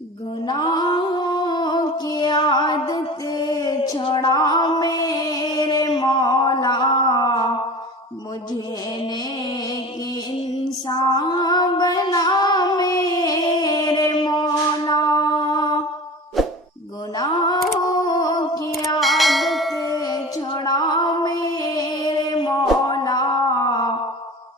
گناہوں کی عادت چھوڑا میرے مولا، مجھے نیک انسان بنا میرے مولا۔ گناہوں کی عادت چھوڑا میرے مولا،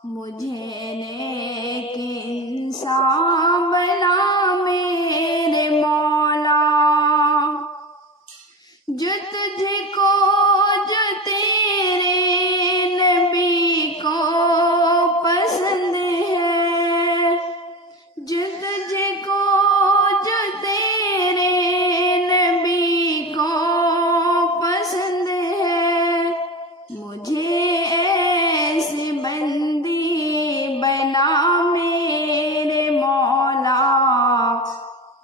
مجھے نیک انسان بنا میرے مولا۔ جو تجھ کو جو تیرے نبی کو پسند ہے، جو تجھ کو جو تیرے نبی کو پسند ہے، مجھے ایسی بندی بنا میرے مولا،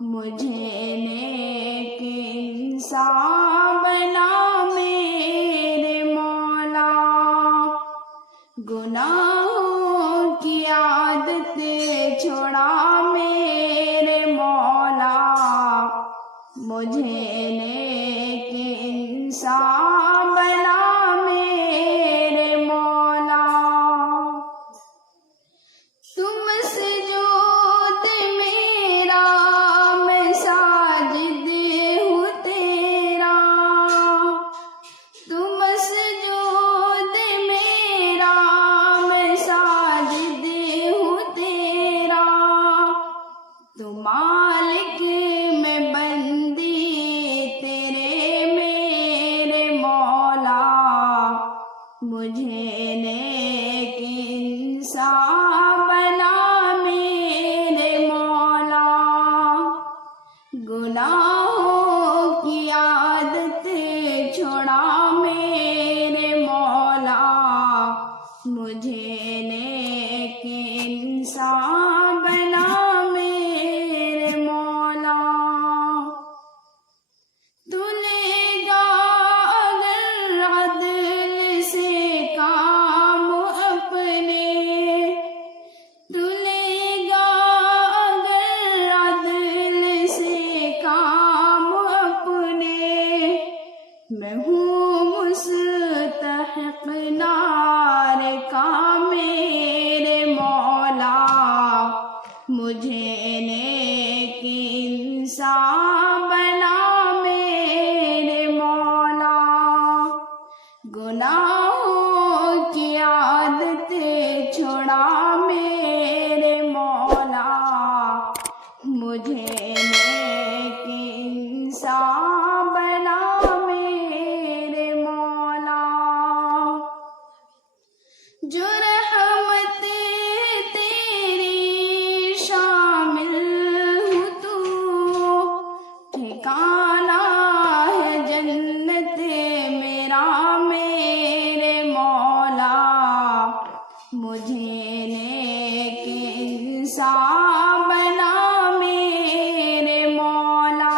مجھے نیک انسان بنا میرے مولا۔ گناہوں کی عادت چھوڑا میرے مولا، مجھے نیک انسان بنا میرے مولا۔ تم سجود میرا میں ساجد ہوں تیرا، تم سجود میرا میں ساجد ہوں تیرا، تو مالک میں بندی تیرے میرے مولا، مجھے نیک انسان بنا میرے مولا۔ گناہوں کی عادت چھوڑا میرے مولا، مجھے نیک انسان بنا میرے مولا۔ تو لے گا اگر عدل سے کام اپنے، تو لے گا اگر عدل سے کام اپنے، میں ہوں مستحق نار کا میرے مولا، مجھے نیک انسان بنا میرے مولا۔ گناہوں کی عادت چھوڑا میرے مولا، مجھے نیک انسان بنا میرے مولا۔ جو رحمت تیری شامل ہوں تو، ٹھکانہ ہے جنت میرا میرے مولا، مجھے نیک انسان بنا میرے مولا۔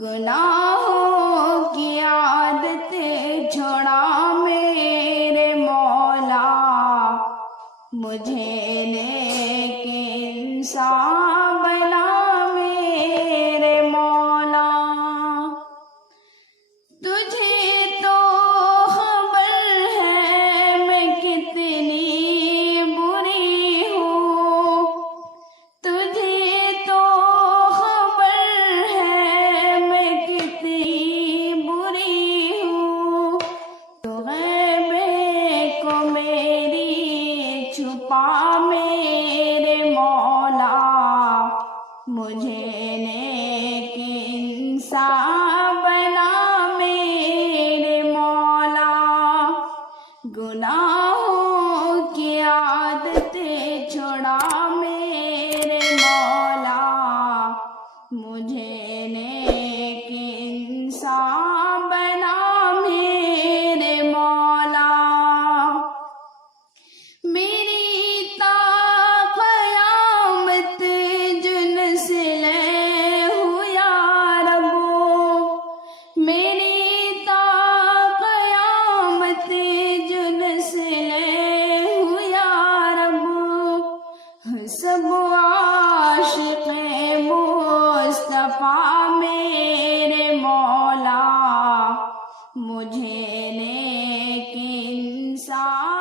گناہوں کی عادت چھوڑا میرے مولا، مجھے نیک انسان بنا میرے مولا۔ تجھے تو خبر ہے میں کتنی بری ہوں، تجھے تو خبر ہے میں کتنی بری ہوں، تو غیب کو میری چھپا میرے مولا، مجھے نیک انسان بنا میرے مولا۔ گناہوں کی عادت چھوڑا میرے مولا، مجھے نیک انسان بنا میرے مولا۔ میری تا قیامت جو نسلیں ہوں یا رب، میری تا قیامت جو نسلیں ہوں یا رب، سب عاشق مصطفیٰ میرے مولا مجھے نیک انسان